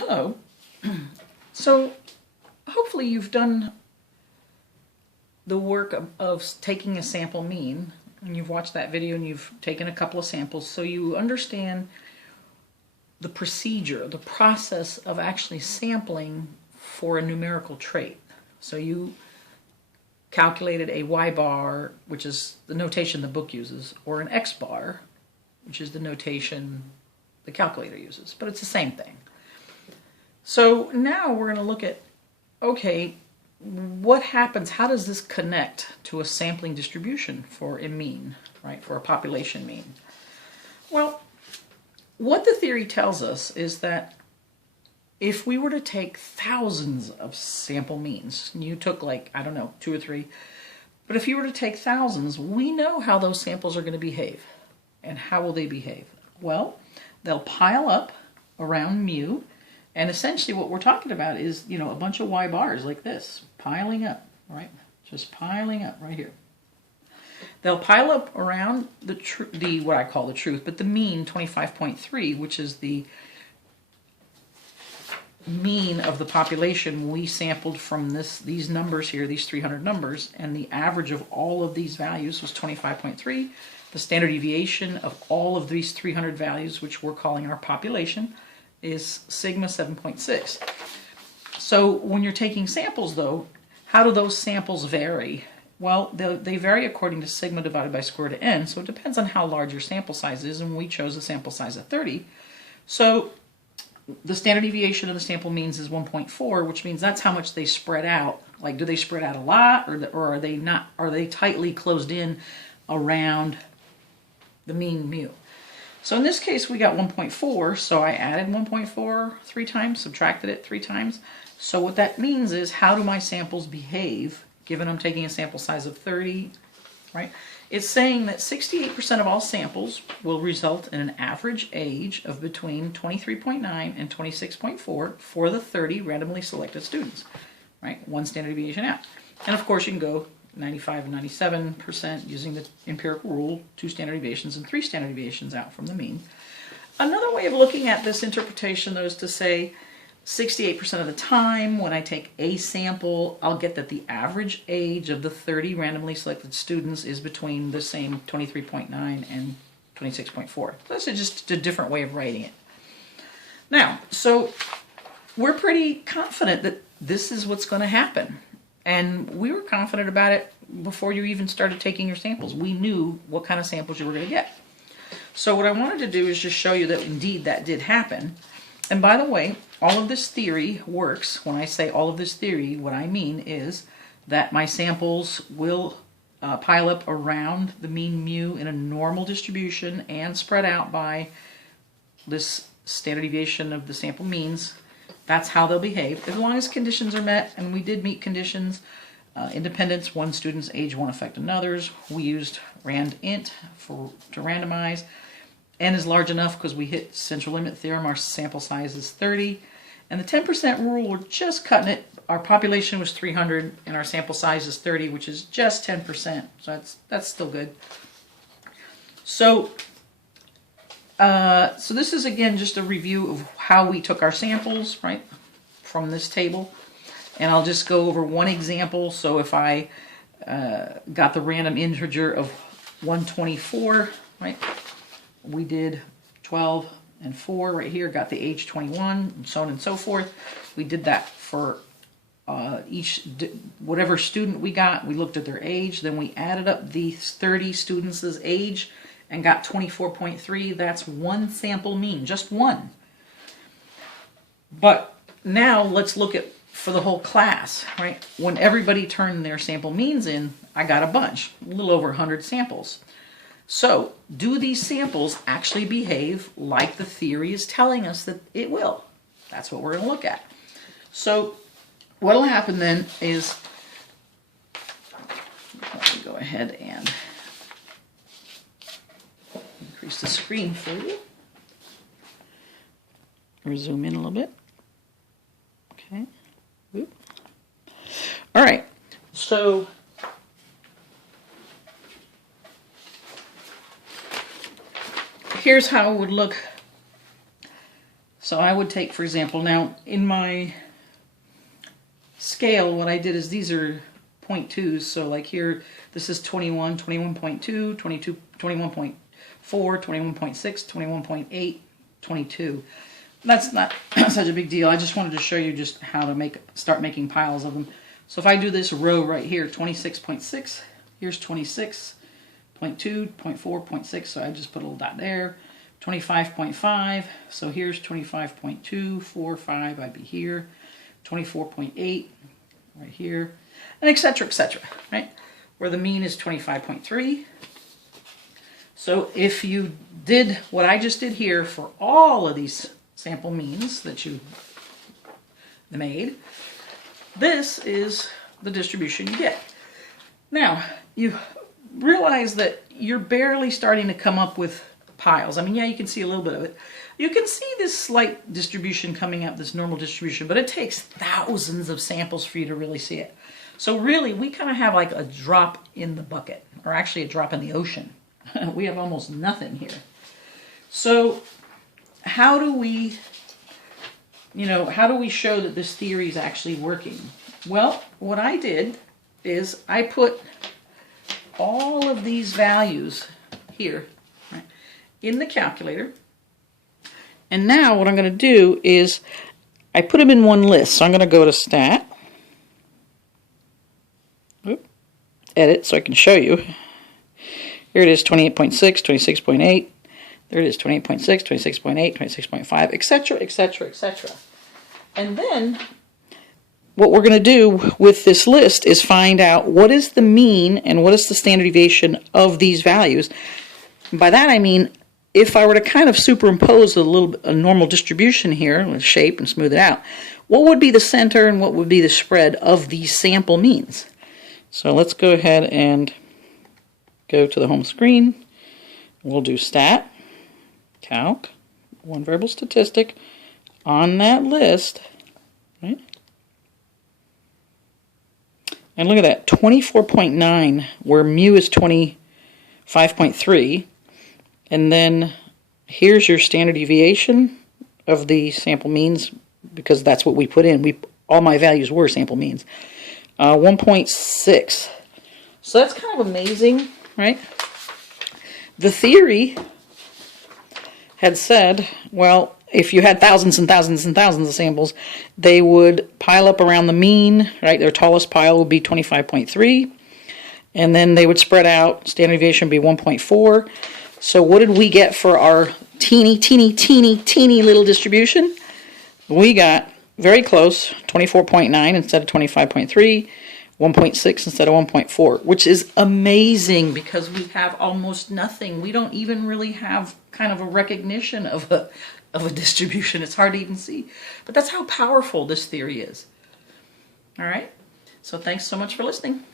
Hello. So hopefully you've done the work of taking a sample mean, and you've watched that video and you've taken a couple of samples, so you understand the procedure, the process of actually sampling for a numerical trait. So you calculated a y bar, which is the notation the book uses, or an x bar, which is the notation the calculator uses, but it's the same thing. So now we're going to look at, okay, what happens, how does this connect to a sampling distribution for a mean, right, for a population mean? Well, what the theory tells us is that if we were to take thousands of sample means, and you took like, I don't know, 2 or 3, but if you were to take thousands, we know how those samples are going to behave. And how will they behave? Well, they'll pile up around mu, and essentially what we're talking about is, you know, a bunch of y bars like this, piling up, right? Just piling up right here. They'll pile up around the what I call the truth, but the mean 25.3, which is the mean of the population we sampled from these numbers here, these 300 numbers, and the average of all of these values was 25.3. The standard deviation of all of these 300 values, which we're calling our population, is sigma 7.6. So when you're taking samples, though, how do those samples vary? Well, they vary according to sigma divided by square root of n, so it depends on how large your sample size is, and we chose a sample size of 30. So the standard deviation of the sample means is 1.4, which means that's how much they spread out. Like, do they spread out a lot, or are they not? Are they tightly closed in around the mean mu? So in this case, we got 1.4, so I added 1.4 3 times, subtracted it 3 times. So what that means is, how do my samples behave, given I'm taking a sample size of 30, right? It's saying that 68% of all samples will result in an average age of between 23.9 and 26.4 for the 30 randomly selected students, right? 1 standard deviation out. And of course, you can go 95 and 97% using the empirical rule, 2 standard deviations and 3 standard deviations out from the mean. Another way of looking at this interpretation, though, is to say 68% of the time when I take a sample, I'll get that the average age of the 30 randomly selected students is between the same 23.9 and 26.4. So that's just a different way of writing it. Now, so we're pretty confident that this is what's going to happen. And we were confident about it before you even started taking your samples. We knew what kind of samples you were going to get. So what I wanted to do is just show you that indeed that did happen. And by the way, all of this theory works. When I say all of this theory, what I mean is that my samples will pile up around the mean mu in a normal distribution and spread out by this standard deviation of the sample means. That's how they'll behave, as long as conditions are met, and we did meet conditions. Independence, one student's age won't affect another's. We used rand_int to randomize. N is large enough because we hit central limit theorem. Our sample size is 30. And the 10% rule, we're just cutting it. Our population was 300, and our sample size is 30, which is just 10%. So that's still good. So this is, again, just a review of how we took our samples, right, from this table. And I'll just go over one example. So if I got the random integer of 124, right, we did 12 and 4 right here, got the age 21, and so on and so forth. We did that for whatever student we got. We looked at their age, then we added up these 30 students' age, and got 24.3. That's one sample mean, just one. But now let's look at for the whole class, right? When everybody turned their sample means in, I got a bunch, a little over 100 samples. So do these samples actually behave like the theory is telling us that it will? That's what we're going to look at. So what will happen then is, let me go ahead and increase the screen for you. Or zoom in a little bit. Okay. Oop. All right. So here's how it would look. So I would take, for example, now in my scale, what I did is these are 0.2s. So like here, this is 21, 21.2, 22, 21.4, 21.6, 21.8, 22. That's not such a big deal. I just wanted to show you just how to start making piles of them. So if I do this row right here, 26.6, here's 26.2, 0.4, 0.6, so I just put a little dot there. 25.5, so here's 25.2, 4, 5, I'd be here. 24.8, right here, and etc., right? Where the mean is 25.3. So if you did what I just did here for all of these sample means that you made, this is the distribution you get. Now, you realize that you're barely starting to come up with piles. I mean, yeah, you can see a little bit of it. You can see this slight distribution coming up, this normal distribution, but it takes thousands of samples for you to really see it. So really, we kind of have like a drop in the bucket, or actually a drop in the ocean. We have almost nothing here. So how do we, how do we show that this theory is actually working? Well, what I did is I put all of these values here, right, in the calculator. And now what I'm going to do is I put them in one list. So I'm going to go to Stat, Edit, so I can show you. Here it is, 28.6, 26.8. There it is, 28.6, 26.8, 26.5, etc., etc., etc. And then what we're going to do with this list is find out what is the mean and what is the standard deviation of these values. And by that I mean, if I were to kind of superimpose a normal distribution here, with shape and smooth it out, what would be the center and what would be the spread of these sample means? So let's go ahead and go to the home screen. We'll do Stat, Calc, one variable statistic on that list, right? And look at that, 24.9, where mu is 25.3. And then here's your standard deviation of the sample means, because that's what we put in. All my values were sample means. 1.6. So that's kind of amazing, right? The theory had said, well, if you had thousands and thousands and thousands of samples, they would pile up around the mean, right? Their tallest pile would be 25.3. And then they would spread out, standard deviation would be 1.4. So what did we get for our teeny little distribution? We got very close, 24.9 instead of 25.3, 1.6 instead of 1.4, which is amazing because we have almost nothing. We don't even really have kind of a recognition of a distribution. It's hard to even see. But that's how powerful this theory is. All right? So thanks so much for listening.